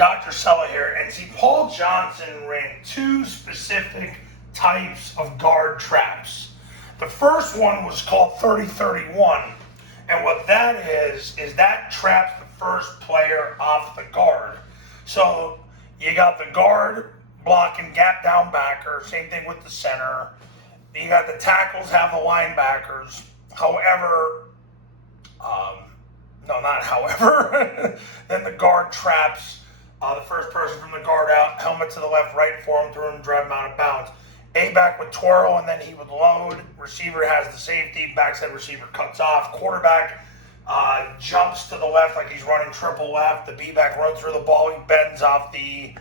Dr. Sella here, and see, Paul Johnson ran two specific types of guard traps. The first one was called 30-31, and what that is that traps the first player off the guard. So you got the guard blocking gap down backer, same thing with the center. You got the tackles have the linebackers. However, then the guard traps the first person from the guard out, helmet to the left, right form, through him, drive him out of bounds. A-back would twirl, and then he would load. Receiver has the safety. Backside receiver cuts off. Quarterback jumps to the left like he's running triple left. The B-back runs through the ball. He bends off the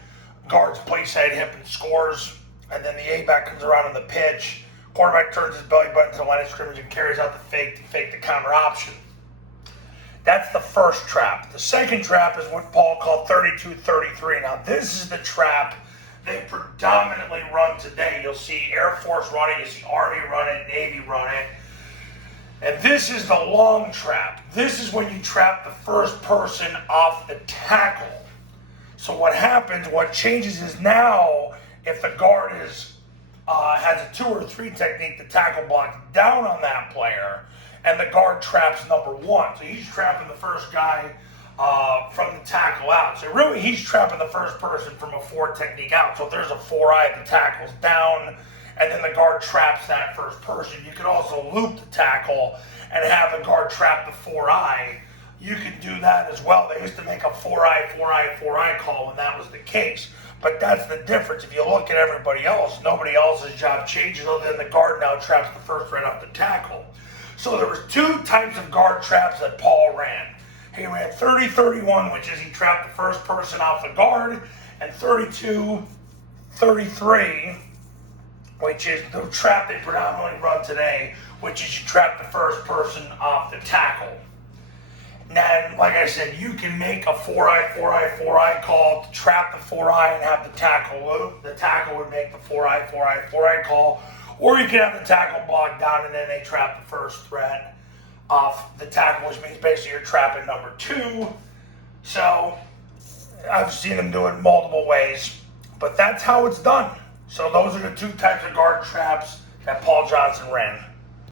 guard's play side hip and scores. And then the A-back comes around on the pitch. Quarterback turns his belly button to the line of scrimmage and carries out the fake to fake the counter option. That's the first trap. The second trap is what Paul called 32-33. Now, this is the trap they predominantly run today. You'll see Air Force run it, you see Army run it, Navy run it. And this is the long trap. This is when you trap the first person off the tackle. So what happens, what changes is now, if the guard has a 2 or 3 technique, the tackle blocks down on that player, and the guard traps number 1. So he's trapping the first guy from the tackle out. So really he's trapping the first person from a 4 technique out. So if there's a 4-eye, the tackle's down, and then the guard traps that first person. You could also loop the tackle and have the guard trap the 4-eye. You can do that as well. They used to make a 4-eye call when that was the case. But that's the difference. If you look at everybody else, nobody else's job changes other than the guard now traps the first right off the tackle. So there was 2 types of guard traps that Paul ran. He ran 30-31, which is he trapped the first person off the guard, and 32-33, which is the trap they predominantly run today, which is you trap the first person off the tackle. Now, like I said, you can make a 4-eye call to trap the 4-eye and have the tackle loop. The tackle would make the 4-eye call. Or you can have the tackle block down and then they trap the first threat off the tackle, which means basically you're trapping number 2. So I've seen them do it multiple ways, but that's how it's done. So those are the 2 types of guard traps that Paul Johnson ran.